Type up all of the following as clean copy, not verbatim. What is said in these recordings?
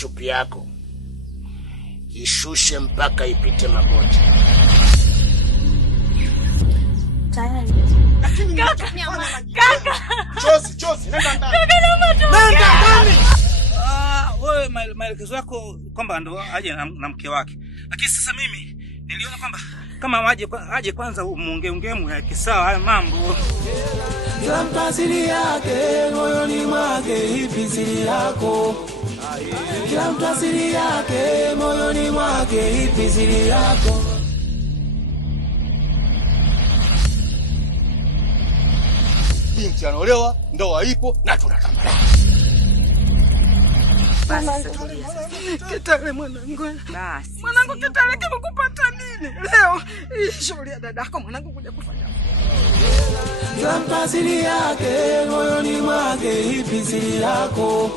chupi yako, ishushe mpaka ipite magoti. Tayari. Kaka. Chozi, nenda ndani. Nenda ndani. Wewe maelekezo yako kwamba ndo aje na mke wake. Lakini sasa mimi niliona kwamba kama aje kwanza muongemu ya kisawa haya mambo. Kila mtasiri yake moyoni mwake ipi siri yako. Kila mtasiri yake moyoni mwake ipi siri yako. Binti anaolewa, ndoa ipo na tunatambana. Kitale mwanangu. Basi. Mwanangu Kitale kimekupata nini? Leo hii shughuli ya dadako mwanangu kuja kufanya. Kila mtasiri yake moyoni mwake ipi siri yako.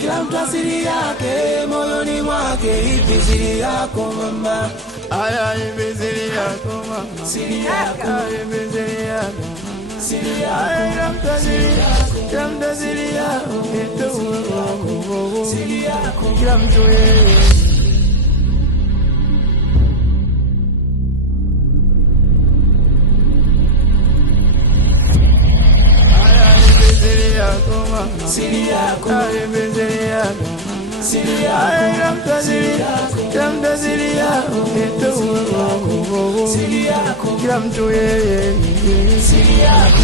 Kila mtasiri yake moyoni mwake ipi siri yako mama. Aya ipi siri yako mama. Siri yako. Aya ipi siri yako. Siri yako. Kila mtasiri yako. Kila mtasiri yako. Siri yako. Kila mtu yeye. Siri yako mama. Siri yako. Siri yako. Siri yako. Siri yako. Kila mtu siri yako. Siri yako. Kila mtu yeye. Siri yako.